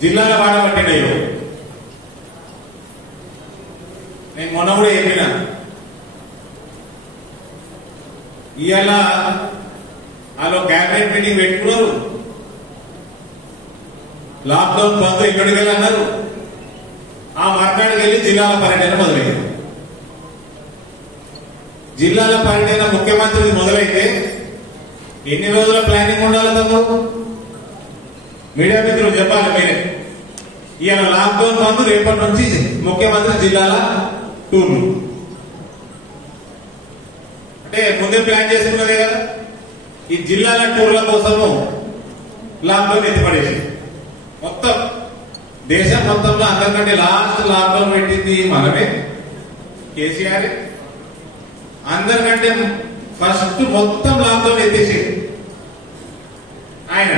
జిల్లాల వాడబట్టినాయో నేను మొన్న కూడా చెప్పిన. ఇవాళ వాళ్ళు క్యాబినెట్ మీటింగ్ పెట్టుకున్నారు. లాక్డౌన్ బంద్ ఎక్కడికి వెళ్ళన్నారు. ఆ మర్నాడికి వెళ్ళి జిల్లాల పర్యటన మొదలైంది. జిల్లాల పర్యటన ముఖ్యమంత్రి మొదలైతే ఎన్ని రోజుల ప్లానింగ్ ఉండాలి తమ్ముడు? మీడియా మిత్రులు చెప్పాలి మీరే. ఇవాళ లాక్డౌన్ బంద్, రేపటి నుంచి ముఖ్యమంత్రి జిల్లాల టూర్లు. అంటే ముందే ప్లాన్ చేసుకున్నదే కదా. ఈ జిల్లాల టూర్ల కోసము లాక్డౌన్ ఎత్తిపడేసి మొత్తం దేశం మొత్తంలో అందరికంటే లాస్ట్ లాక్డౌన్ పెట్టింది మనమే, కేసీఆర్. అందరికంటే ఫస్ట్ మొత్తం లాక్డౌన్ ఎత్తేసి ఆయన.